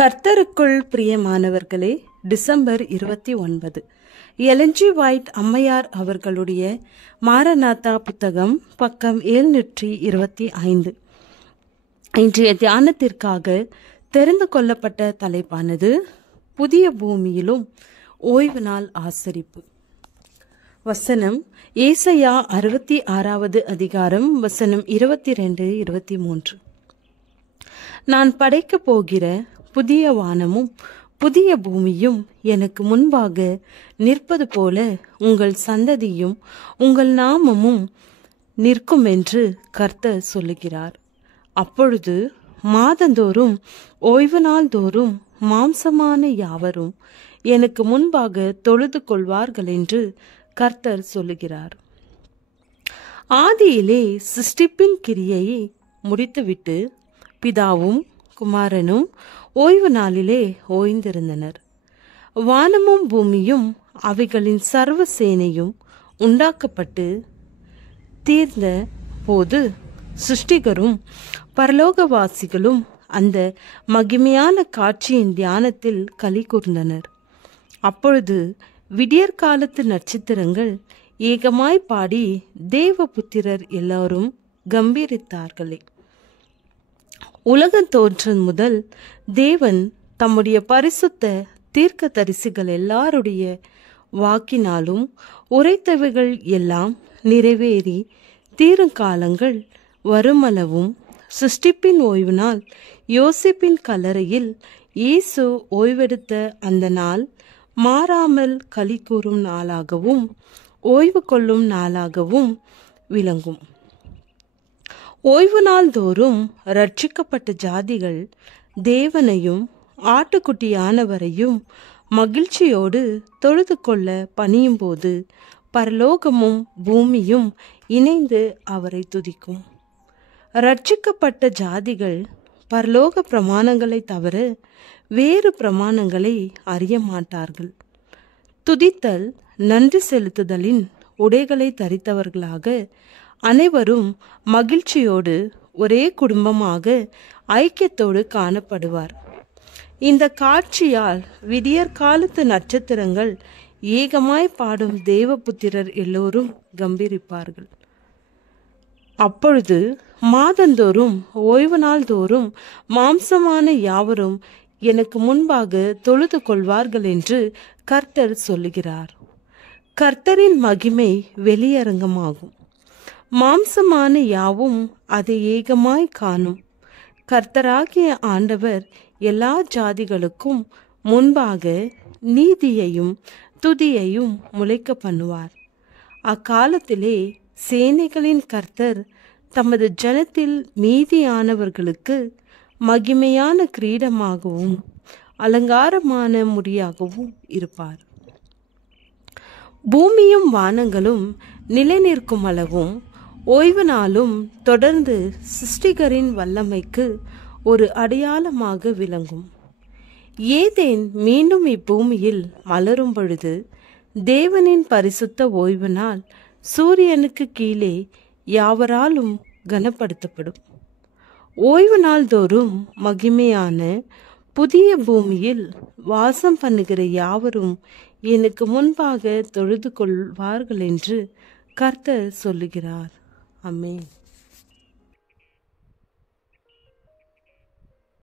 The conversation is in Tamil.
கர்த்தருக்குள் பிரியமானவர்களே, டிசம்பர் 29 எலன்ஜி வைட் அம்மையார் அவர்களுடைய மாரநாதா புத்தகம், பக்கம் 725. இன்றைய தியானத்திற்காக தெரிந்து கொள்ளப்பட்ட தலைப்பானது புதிய பூமியிலும் ஓய்வு நாள் ஆசரிப்பு. வசனம் ஏசாயா 66வது அதிகாரம், வசனம் 22-23. நான் படைக்கப் போகிற புதிய வானமும் புதிய பூமியும் எனக்கு முன்பாக நிற்பது போல உங்கள் சந்ததியும் உங்கள் நாமமும் நிற்கும் என்று கர்த்தர் சொல்லுகிறார். அப்பொழுது மாதந்தோறும் ஓய்வு நாள் தோறும் மாம்சமான யாவரும் எனக்கு முன்பாக தொழுது கொள்வார்கள் என்று கர்த்தர் சொல்லுகிறார். ஆதியிலே சிருஷ்டிப்பின் கிரியையை முடித்துவிட்டு பிதாவும் குமாரனும் ஓய்வு நாளிலே ஓய்ந்திருந்தனர். வானமும் பூமியும் அவைகளின் சர்வ சேனையும் உண்டாக்கப்பட்டு தீர்ந்த போது சிருஷ்டிகரும் பரலோகவாசிகளும் அந்த மகிமையான காட்சியின் தியானத்தில் களி கூர்ந்தனர். அப்பொழுது விடியற்காலத்து நட்சத்திரங்கள் ஏகமாய் பாடி தேவபுத்திரர் எல்லாரும் கம்பீரித்தார்களே. உலக தோற்றம் முதல் தேவன் தம்முடைய பரிசுத்த தீர்க்க தரிசிகள் எல்லாருடைய வாக்கினாலும் உரைத்தவைகள் எல்லாம் நிறைவேறி தீருங்காலங்கள் வருமளவும் சிருஷ்டிப்பின் ஓய்வு நாள் யோசிப்பின் கல்லறையில் இயேசு ஓய்வெடுத்த அந்த நாள் மாறாமல் களி கூறும் நாளாகவும் ஓய்வு கொள்ளும் நாளாகவும் விளங்கும். ஓய்வு நாள் தோறும் ரட்சிக்கப்பட்ட ஜாதிகள் தேவனையும் ஆட்டுக்குட்டியானவரையும் மகிழ்ச்சியோடு தொழுது கொள்ள பணியும் போது பரலோகமும் பூமியும் இணைந்து அவரை துதிக்கும். ரட்சிக்கப்பட்ட ஜாதிகள் பரலோக பிரமாணங்களை தவிர வேறு பிரமாணங்களை அறிய மாட்டார்கள். துதித்தல் நன்றி செலுத்துதலின் உடைகளை தரித்தவர்களாக அனைவரும் மகிழ்ச்சியோடு ஒரே குடும்பமாக ஐக்கியத்தோடு காணப்படுவார். இந்த காட்சியால் விடியற்காலத்து நட்சத்திரங்கள் ஏகமாய் பாடும் தேவபுத்திரர் எல்லோரும் கம்பீரிப்பார்கள். அப்பொழுது மாதந்தோறும் ஓய்வு நாள் தோறும் மாம்சமான யாவரும் எனக்கு முன்பாக தொழுது கொள்வார்கள் என்று கர்த்தர் சொல்லுகிறார். கர்த்தரின் மகிமை வெளியரங்கமாகும். மாம்சமான யாவும் அதை ஏகமாய் காணும். கர்த்தராகிய ஆண்டவர் எல்லா ஜாதிகளுக்கும் முன்பாக நீதியையும் துதியையும் முளைக்க பண்ணுவார். அக்காலத்திலே சேனைகளின் கர்த்தர் தமது ஜனத்தில் மீதியானவர்களுக்கு மகிமையான கிரீடமாகவும் அலங்காரமான முடியாகவும் இருப்பார். பூமியும் வானங்களும் நிலை நிற்கும் அளவும் ஓய்வு நாளும் தொடர்ந்து சிருஷ்டிகரின் வல்லமைக்கு ஒரு அடையாளமாக விளங்கும். ஏதேன் மீண்டும் இப்பூமியில் மலரும் பொழுது தேவனின் பரிசுத்த ஓய்வு நாள் சூரியனுக்கு கீழே யாவராலும் கனப்படுத்தப்படும். ஓய்வு நாள் தோறும் மகிமையான புதிய பூமியில் வாசம் பண்ணுகிற யாவரும் எனக்கு முன்பாக தொழுது கொள்வார்கள் என்று கர்த்தர் சொல்லுகிறார். ஆமென்.